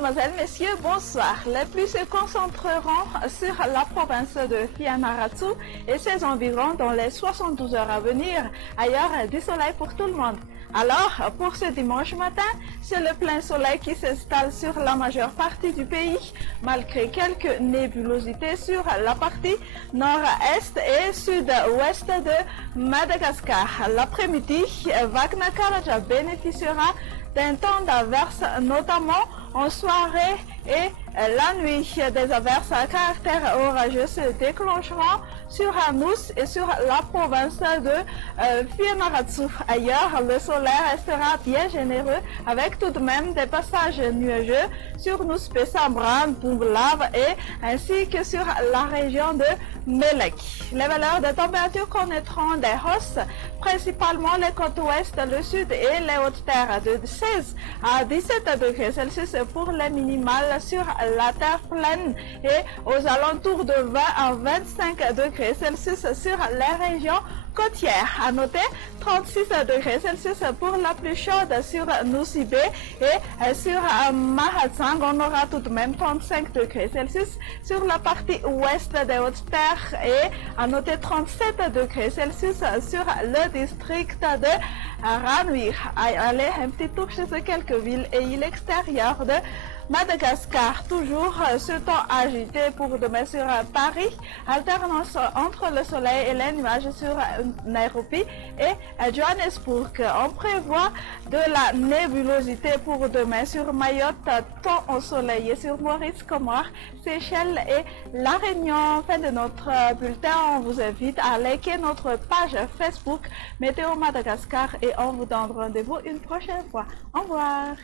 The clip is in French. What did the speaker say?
Mesdemoiselles, Messieurs, bonsoir. Les pluies se concentreront sur la province de Fianarantsoa et ses environs dans les 72 heures à venir. Ailleurs, du soleil pour tout le monde. Alors, pour ce dimanche matin, c'est le plein soleil qui s'installe sur la majeure partie du pays, malgré quelques nébulosités sur la partie nord-est et sud-ouest de Madagascar. L'après-midi, Wagner Karaja bénéficiera d'un temps d'averse, notamment en soirée et la nuit. Des averses à caractère orageux se déclencheront sur Anous et sur la province de Fianarantsoa. Ailleurs, le soleil restera bien généreux avec tout de même des passages nuageux sur Nouspé, Sambran, Bunglav et ainsi que sur la région de Melek. Les valeurs de température connaîtront des hausses, principalement les côtes ouest, le sud et les hautes terres de 16 à 17 degrés Celsius pour les minimales sur la terre pleine et aux alentours de 20 à 25 degrés Celsius sur les régions côtières. À noter 36 degrés Celsius pour la plus chaude sur Nosy Be et sur Mahatsang. On aura tout de même 35 degrés Celsius sur la partie ouest des Hautes-Terres et à noter 37 degrés Celsius sur le district de Ranuir. Allez, un petit tour chez quelques villes et îles extérieures de Madagascar. Toujours ce temps agité pour demain sur Paris, alternance entre le soleil et les nuages sur Nairobi et Johannesburg. On prévoit de la nébulosité pour demain sur Mayotte, temps ensoleillé sur Maurice, Comores, Seychelles et La Réunion. Fin de notre bulletin. On vous invite à liker notre page Facebook Météo Madagascar et on vous donne rendez-vous une prochaine fois. Au revoir.